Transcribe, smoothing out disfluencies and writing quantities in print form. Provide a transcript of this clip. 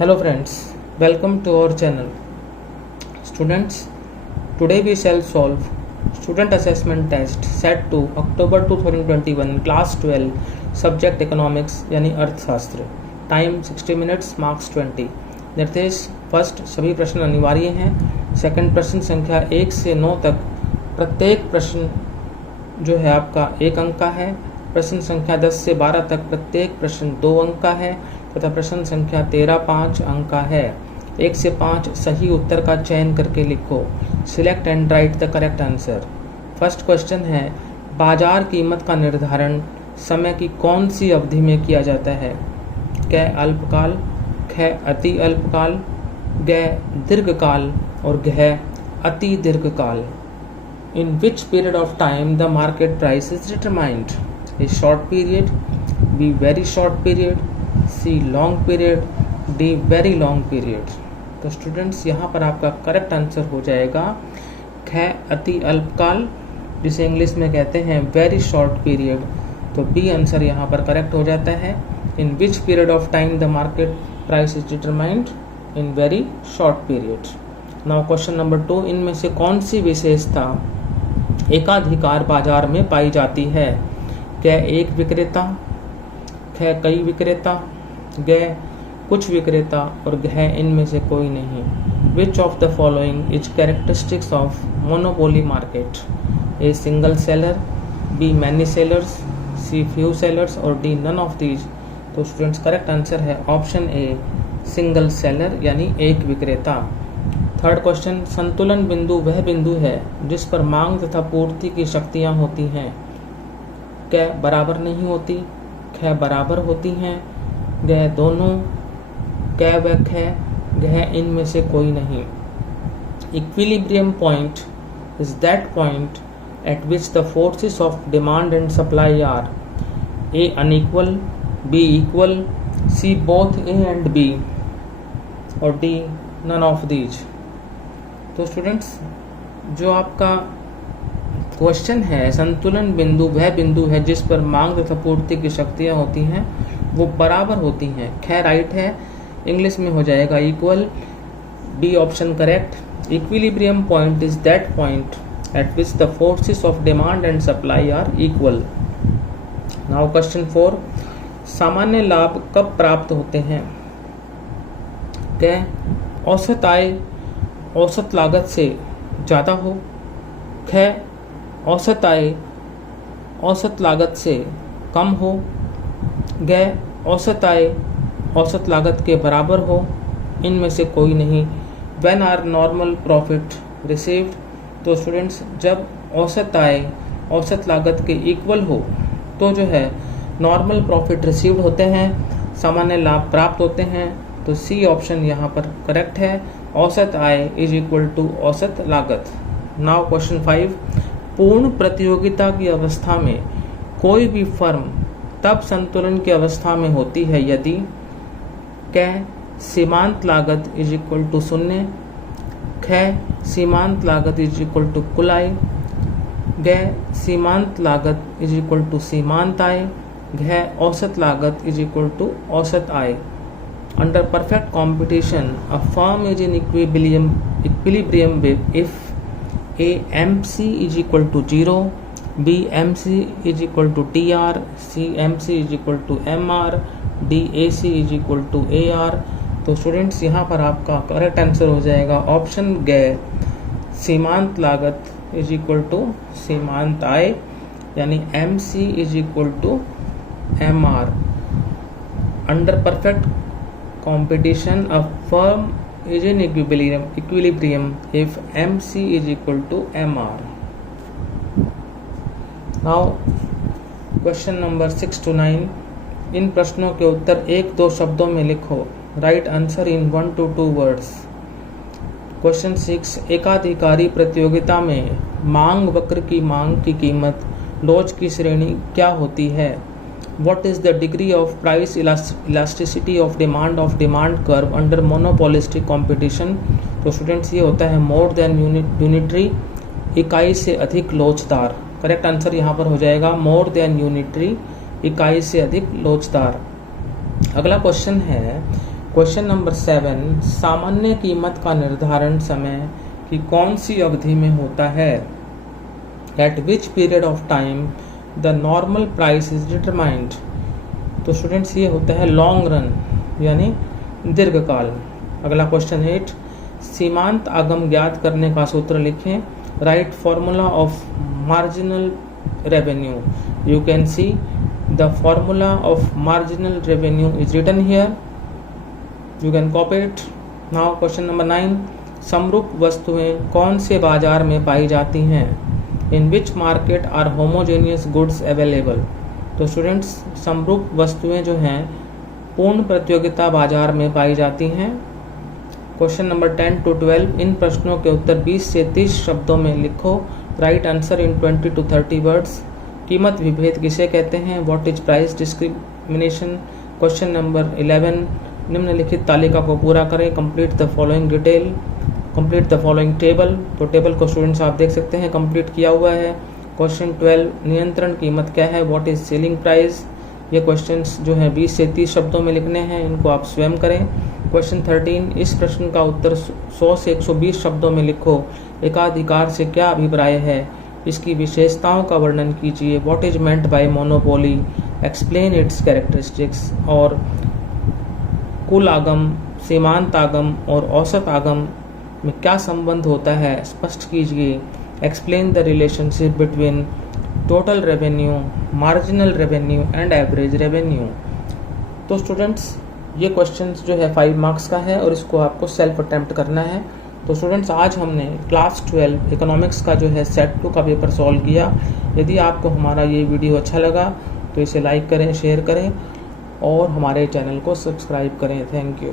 Hello friends, welcome to our channel. Students, today we shall solve student assessment test set to October 2021 class 12 subject economics यानी अर्थशास्त्र. Time 60 minutes, marks 20. निर्देश first, सभी प्रश्न अनिवार्य हैं. Second, प्रश्न संख्या 1 से 9 तक प्रत्येक प्रश्न जो है आपका 1 अंक का है. प्रश्न संख्या 10 से 12 तक प्रत्येक प्रश्न 2 अंक का है तथा प्रश्न संख्या 13 5 अंक का है. 1 से 5 सही उत्तर का चयन करके लिखो. Select and right the correct answer. First question है, बाजार कीमत का निर्धारण समय की कौन सी अवधि में किया जाता है? क अल्पकाल, ख अति अल्पकाल, ग दीर्घकाल और घ अति दीर्घकाल. In which period of time the market price is determined? A short period, B very short period, C long period, D very long period. तो स्टूडेंट्स यहाँ पर आपका करेक्ट आंसर हो जाएगा ख अति अल्पकाल, जिसे इंग्लिश में कहते हैं वेरी शॉर्ट पीरियड. तो बी आंसर यहाँ पर करेक्ट हो जाता है. In which period of time the market price is determined? In very short period. Now question number 2, इनमें से कौन सी विशेषता एकाधिकार बाजार में पाई जाती है? क्या एक विक्रेता, ख कई विक्रेता, ग कुछ विक्रेता और घ इनमें से कोई नहीं. Which of the following is characteristics of monopoly market? A single seller, B many sellers, C few sellers और डी नन ऑफ दीज. तो स्टूडेंट्स करेक्ट आंसर है ऑप्शन ए सिंगल सेलर यानी एक विक्रेता. थर्ड क्वेश्चन, संतुलन बिंदु वह बिंदु है जिस पर मांग तथा पूर्ति की शक्तियां होती हैं. क बराबर नहीं होती, ख बराबर होती हैं, ग दोनों, क व ख घ इनमें से कोई नहीं. Equilibrium point is that point at which the forces of demand and supply are A unequal, B equal, C both A and B और डी नन ऑफ दीज. तो स्टूडेंट्स जो आपका क्वेश्चन है, संतुलन बिंदु वह बिंदु है जिस पर मांग तथा पूर्ति की शक्तियां होती हैं वो बराबर होती हैं. ख राइट है, इंग्लिश में हो जाएगा equal. B option correct. Equilibrium point is that point at which the forces of demand and supply are equal. Now question 4, सामान्य लाभ कब प्राप्त होते हैं? क औसत आय औसत लागत से ज़्यादा हो, ख औसत आय औसत लागत से कम हो, ग औसत आय औसत लागत के बराबर हो, इनमें से कोई नहीं. When are normal profit received? तो स्टूडेंट्स जब औसत आय औसत लागत के इक्वल हो तो जो है नॉर्मल प्रॉफिट रिसीव्ड होते हैं, सामान्य लाभ प्राप्त होते हैं. तो सी ऑप्शन यहाँ पर करेक्ट है. औसत आय इज इक्वल टू औसत लागत. नाउ क्वेश्चन 5, पूर्ण प्रतियोगिता की अवस्था में कोई भी फर्म तब संतुलन की अवस्था में होती है यदि क सीमांत लागत इज इक्वल टू 0, ख सीमांत लागत इज इक्वल टू कुल आय, ग सीमांत लागत इज इक्वल टू सीमांत आय, घ औसत लागत इज इक्वल टू औसत आय. Under perfect competition, a firm is in equilibrium if A MC is equal to 0, B MC is equal to TR, C MC is equal to MR, D AC is equal to AR. तो students यहाँ पर आपका correct answer हो जाएगा option ग सीमांत लागत is equal to सीमांत आय यानी MC is equal to MR. Under perfect competition, a firm is in equilibrium if MC is equal to MR. Now question number 6 to 9, इन प्रश्नों के उत्तर 1-2 शब्दों में लिखो. Right answer in 1 to 2 words. Question 6, एकाधिकारी प्रतियोगिता में मांग वक्र की मांग की कीमत लोच की श्रेणी क्या होती है? What is the degree of price elasticity of demand curve under monopolistic competition? तो स्टूडेंट्स ये होता है मोर देन यूनिटरी, इकाई से अधिक लोचदार. करेक्ट आंसर यहाँ पर हो जाएगा मोर देन यूनिटरी, इकाई से अधिक लोचदार. अगला क्वेश्चन है, क्वेश्चन नंबर 7, सामान्य कीमत का निर्धारण समय की कौन सी अवधि में होता है? Eight which period of time the normal price is determined. तो स्टूडेंट्स ये होता है लॉन्ग रन यानी दीर्घकाल। अगला क्वेश्चन 8, सीमांत आगम ज्ञात करने का सूत्र लिखें। Write formula of marginal revenue. You can see the formula of marginal revenue is written here, you can copy it. Now question number 9, समरूप वस्तुएं कौन से बाजार में पाई जाती हैं? In which market are homogeneous goods available? तो स्टूडेंट्स समरूप वस्तुएं जो हैं पूर्ण प्रतियोगिता बाजार में पाई जाती हैं। क्वेश्चन नंबर 10 to 12, इन प्रश्नों के उत्तर 20 से 30 शब्दों में लिखो। Right answer in 20 to 30 words. कीमत विभेद किसे कहते हैं? What is price discrimination? Question number 11, निम्नलिखित तालिका को पूरा करें। Complete the following detail, complete the following table. तो टेबल को स्टूडेंट्स आप देख सकते हैं कंप्लीट किया हुआ है। क्वेश्चन 12, नियंत्रण कीमत क्या है? What is selling price? ये क्वेश्चंस जो है 20 से 30 शब्दों में लिखने हैं, इनको आप स्वयं करें। क्वेश्चन 13, इस प्रश्न का उत्तर 100 से 120 शब्दों में लिखो। एकाधिकार से क्या अभिप्राय है? इसकी विशेषताओं का वर्णन कीजिए। What is meant by monopoly? Explain it's characteristics. और कुल आगम, सीमांत आगम और औसत आगम में क्या संबंध होता है? स्पष्ट कीजिए। Explain the relationship between total revenue, marginal revenue and average revenue. तो स्टूडेंट्स ये क्वेश्चंस जो है 5 मार्क्स का है और इसको आपको सेल्फ अटेम्प्ट करना है। तो स्टूडेंट्स आज हमने क्लास 12 इकोनॉमिक्स का जो है सेट 2 का पेपर सॉल्व किया। यदि आपको हमारा ये वीडियो अच्छा लगा तो इसे लाइक करें, शेयर करें और हमारे चैनल को सब्सक्राइब करें। Thank you.